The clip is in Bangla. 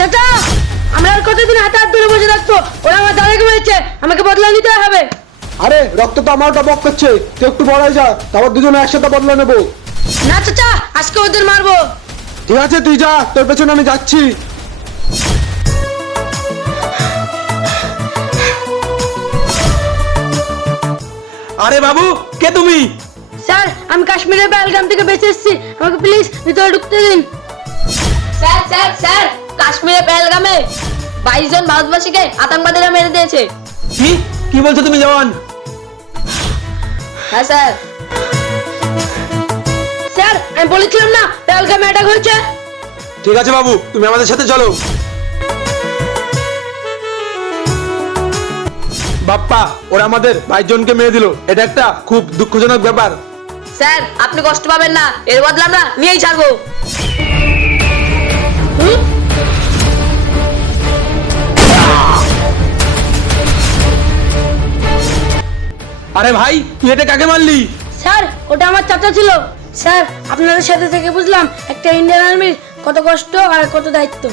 চাচা, আমরা আর কতদিন হাতে হাত ধরে বসে থাকবো? ওরা আমার দাদাকে মেরেছে, আমাকে বদলা নিতে হবে। আরে রক্ত তো আমারটা বক করছে, তুই একটু বড়াই যা, তারপর দুজনে একসাথে বদলা নেবো। না চাচা, আজকে ওদের মারবো। ঠিক আছে তুই যা, তোর পেছনে আমি যাচ্ছি। আরে বাবু, কে তুমি? স্যার, আমি কাশ্মীরের পেহেলগাম থেকে বেঁচে এসেছি, আমাকে প্লিজ ভিতরে ঢুকতে দিন। স্যার স্যার স্যার, কাশ্মীরে পেহেলগামে 22 জন ভারতবাসীকে আতঙ্কবাদীরা মেরে দিয়েছে। কি কি বলছো তুমি জওয়ান? হ্যাঁ স্যার। স্যার, আমি বলেছিলাম না পেহেলগামে অ্যাটাক হয়েছে। ঠিক আছে বাবু, তুমি আমাদের সাথে চলো। বাপ্পা, ওরা আমাদের 22 জনকে মেরে দিল, এটা একটা খুব দুঃখজনক ব্যাপার। স্যার, আপনি কষ্ট পাবেন না, এর বদলা আমরা নিয়েই ছাড়বো। আরে ভাই, তুই এটা কাকে মারলি? স্যার, ওটা আমার চাচা ছিল। স্যার, আপনাদের সাথে থেকে বুঝলাম একটা ইন্ডিয়ান আর্মির কত কষ্ট আর কত দায়িত্ব।